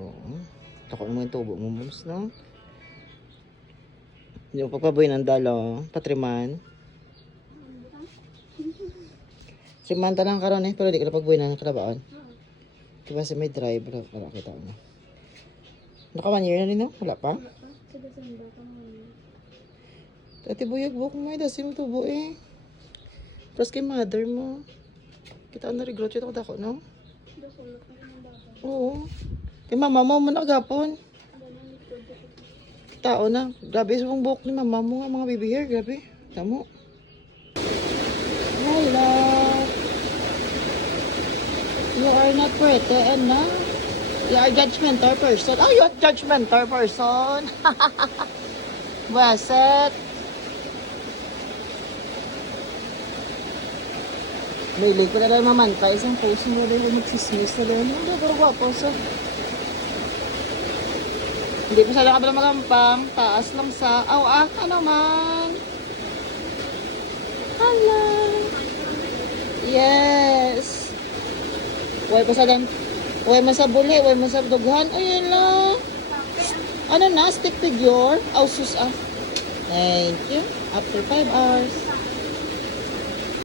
Oo. Tako naman yung tubo mo, moms, no? Hindi mo pagpaboy ng dalo. Patriman. Si Manta lang karon eh, pero di ka na pagboy na ng kalabaon. Diba si may drive, para kita mo. Naka 1 year na rin, no? Wala pa? Dati buyag buhok mo, dasin mo tubo eh. Tapos kay mother mo. Kita na regrot yun ako dako, no? Oo. Kay mama mo, man agapon. Tao na. Grabe sa mong buhok ni mama mo, mga baby hair, grabe. Tamo. Hello. You are not pretty, and na. You are judgmental person. Oh, you are judgmental person. Baset. May ko na rin mamantay. Isang post mo rin magsismis na rin. Hindi ko gwapo sa. Hindi pa sa kabila magampang. Taas lang sa. Ano man. Hello. Yes. Huwag pa sa dan. Huwag mo sa buli. Huwag mo sa dughan. Ayun lang. Ano na? Stick figure? Sus ah. Thank you. After 5 hours.